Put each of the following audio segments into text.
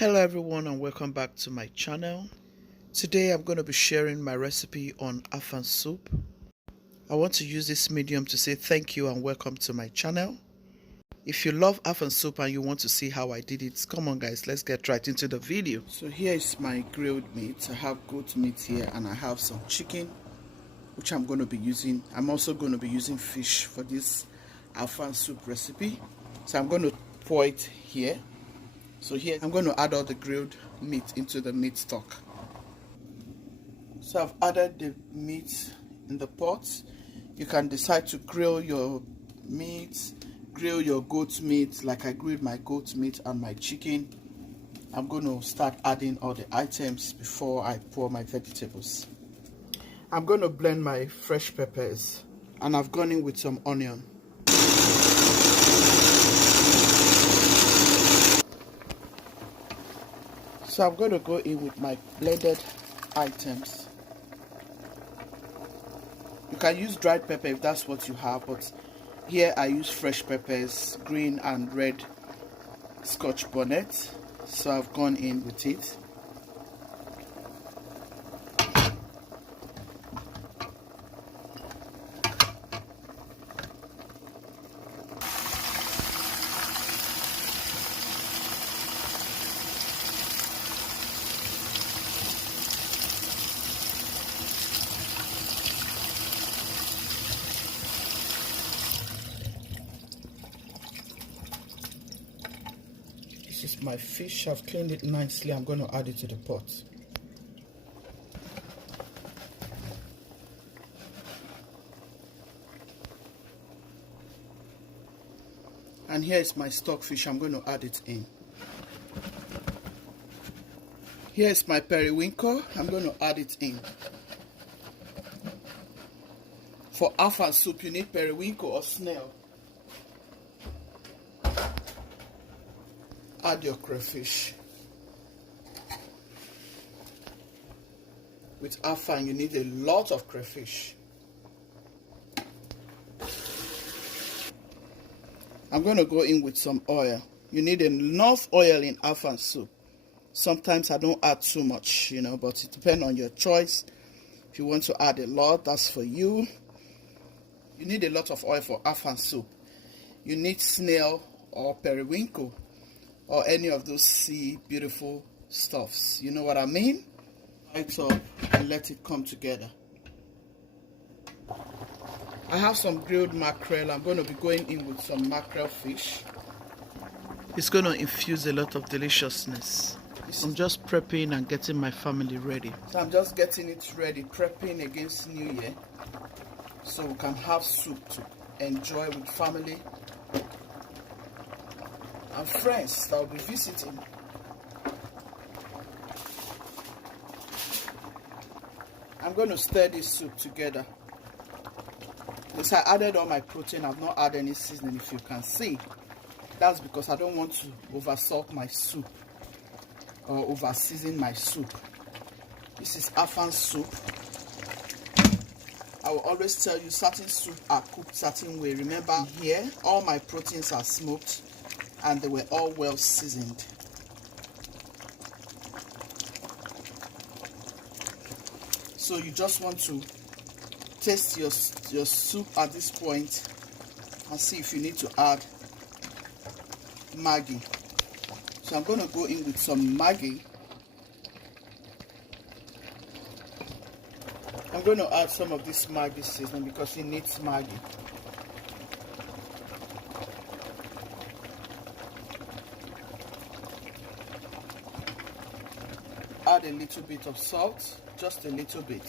Hello everyone and welcome back to my channel. Today I'm going to be sharing my recipe on Afang soup. I want to use this medium to say thank you and welcome to my channel. If you love Afang soup and you want to see how I did it, come on guys, let's get right into the video. So here is my grilled meat. I have goat meat here and I have some chicken which I'm going to be using. I'm also going to be using fish for this Afang soup recipe. So I'm going to pour it here. So here I'm going to add all the grilled meat into the meat stock. So I've added the meat in the pot. You can decide to grill your meat, grill your goat meat like I grilled my goat meat and my chicken. I'm going to start adding all the items before I pour my vegetables. I'm going to blend my fresh peppers and I've gone in with some onion. So I'm going to go in with my blended items. You can use dried pepper if that's what you have, but here I use fresh peppers, green and red Scotch bonnet. So I've gone in with it. This is my fish. I've cleaned it nicely. I'm going to add it to the pot. And here is my stockfish. I'm going to add it in. Here is my periwinkle. I'm going to add it in. For Afang soup, you need periwinkle or snail. Add your crayfish. With Afang, you need a lot of crayfish. I'm going to go in with some oil. You need enough oil in Afang soup. Sometimes I don't add too much, but it depends on your choice. If you want to add a lot, that's for you. You need a lot of oil for Afang soup. You need snail or periwinkle or any of those sea beautiful stuffs. You know what I mean? Light up and let it come together. I have some grilled mackerel. I'm going to be going in with some mackerel fish. It's going to infuse a lot of deliciousness. I'm just prepping and getting my family ready. So I'm just getting it ready, prepping against New Year, so we can have soup to enjoy with family and friends that will be visiting. I'm going to stir this soup together. Because I added all my protein, I've not added any seasoning, if you can see. That's because I don't want to over salt my soup or over season my soup. This is Afang soup. I will always tell you certain soup are cooked certain way. Remember here, all my proteins are smoked and they were all well seasoned. So you just want to taste your soup at this point and see if you need to add Maggi. So I'm going to go in with some Maggi. I'm going to add some of this Maggi seasoning because it needs Maggi. Add a little bit of salt, just a little bit.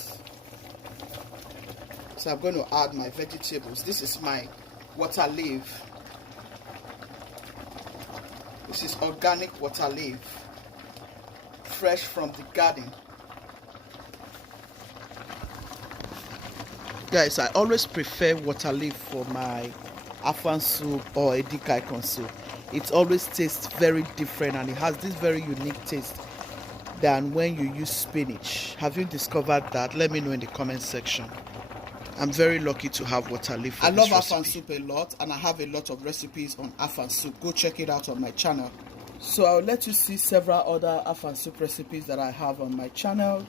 So I'm going to add my vegetables. This is my water leaf. This is organic water leaf, fresh from the garden. Guys, I always prefer water leaf for my Afang soup or edikaikon soup. It always tastes very different and it has this very unique taste than when you use spinach. Have you discovered that? Let me know in the comment section. I'm very lucky to have water leaf. I love Afang soup a lot and I have a lot of recipes on Afang soup. Go check it out on my channel. So I'll let you see several other afang soup recipes that I have on my channel.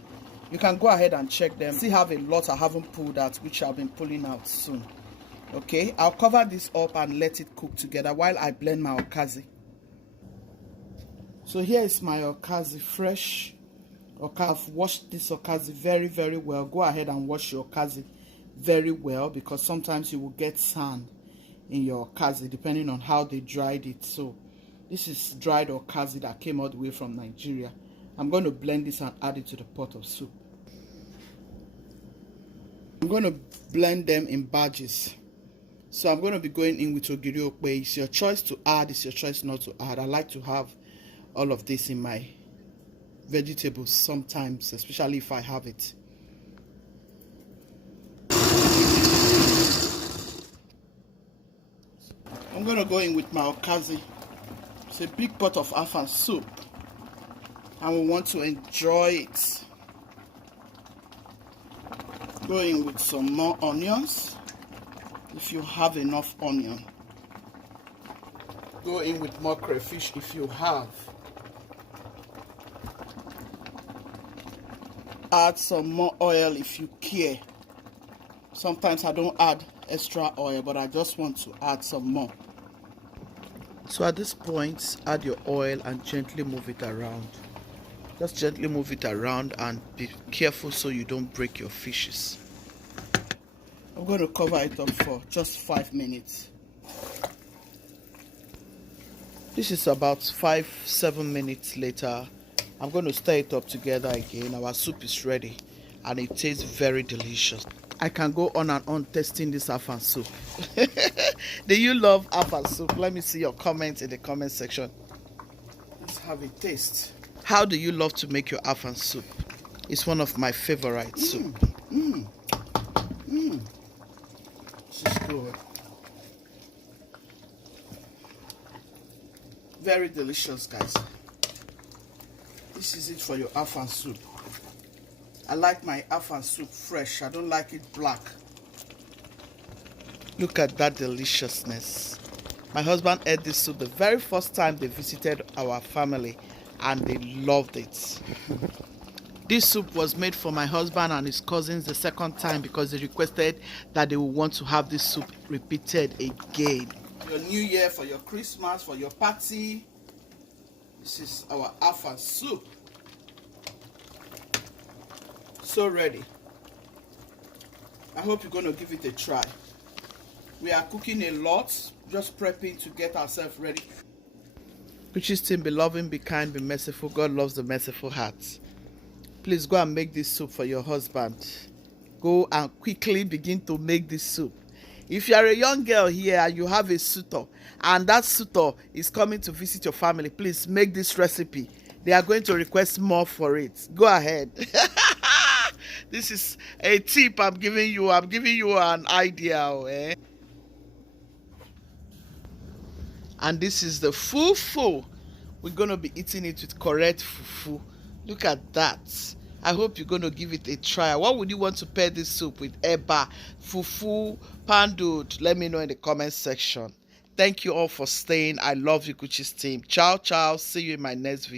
You can go ahead and check them. Still have a lot I haven't pulled out, which I'll be pulling out soon. Okay, I'll cover this up and let it cook together while I blend my okazi. So here is my okazi, fresh okazi. I've washed this okazi very well. Go ahead and wash your okazi very well, because sometimes you will get sand in your okazi depending on how they dried it. So this is dried okazi that came all the way from Nigeria. I'm going to blend this and add it to the pot of soup. I'm going to blend them in batches. So I'm going to be going in with ogiri okpe. It's your choice to add, it's your choice not to add. I like to have all of this in my vegetables sometimes, especially if I have it. I'm going to go in with my okazi. It's a big pot of afang soup, and we want to enjoy it. Go in with some more onions if you have enough onion. Go in with more crayfish if you have. Add some more oil if you care. Sometimes I don't add extra oil, but I just want to add some more. So at this point, add your oil and gently move it around. Just gently move it around and be careful so you don't break your fishes. I'm going to cover it up for just 5 minutes. This is about 5-7 minutes later. I'm going to stir it up together again. Our soup is ready and it tastes very delicious. I can go on and on testing this afang soup. Do you love afang soup? Let me see your comments in the comment section. Let's have a taste. How do you love to make your afang soup? It's one of my favorite soup. This is good. Very delicious, guys. This is it for your afang soup. I like my afang soup fresh. I don't like it black. Look at that deliciousness. My husband ate this soup the very first time they visited our family, and they loved it. This soup was made for my husband and his cousins the second time because they requested that they would want to have this soup repeated again. Your new year, for your Christmas, for your party. This is our afang soup. So ready. I hope you're going to give it a try. We are cooking a lot, just prepping to get ourselves ready. Kuchi's team, be loving, be kind, be merciful. God loves the merciful heart. Please go and make this soup for your husband. Go and quickly begin to make this soup. If you are a young girl here and you have a suitor, and that suitor is coming to visit your family, please make this recipe. They are going to request more for it. Go ahead. This is a tip I'm giving you. I'm giving you an idea. And this is the fufu. We're going to be eating it with correct fufu. Look at that. I hope you're going to give it a try. What would you want to pair this soup with? Eba, fufu, pandud? Let me know in the comment section. Thank you all for staying. I love you, Kuchi's team. Ciao, ciao. See you in my next video.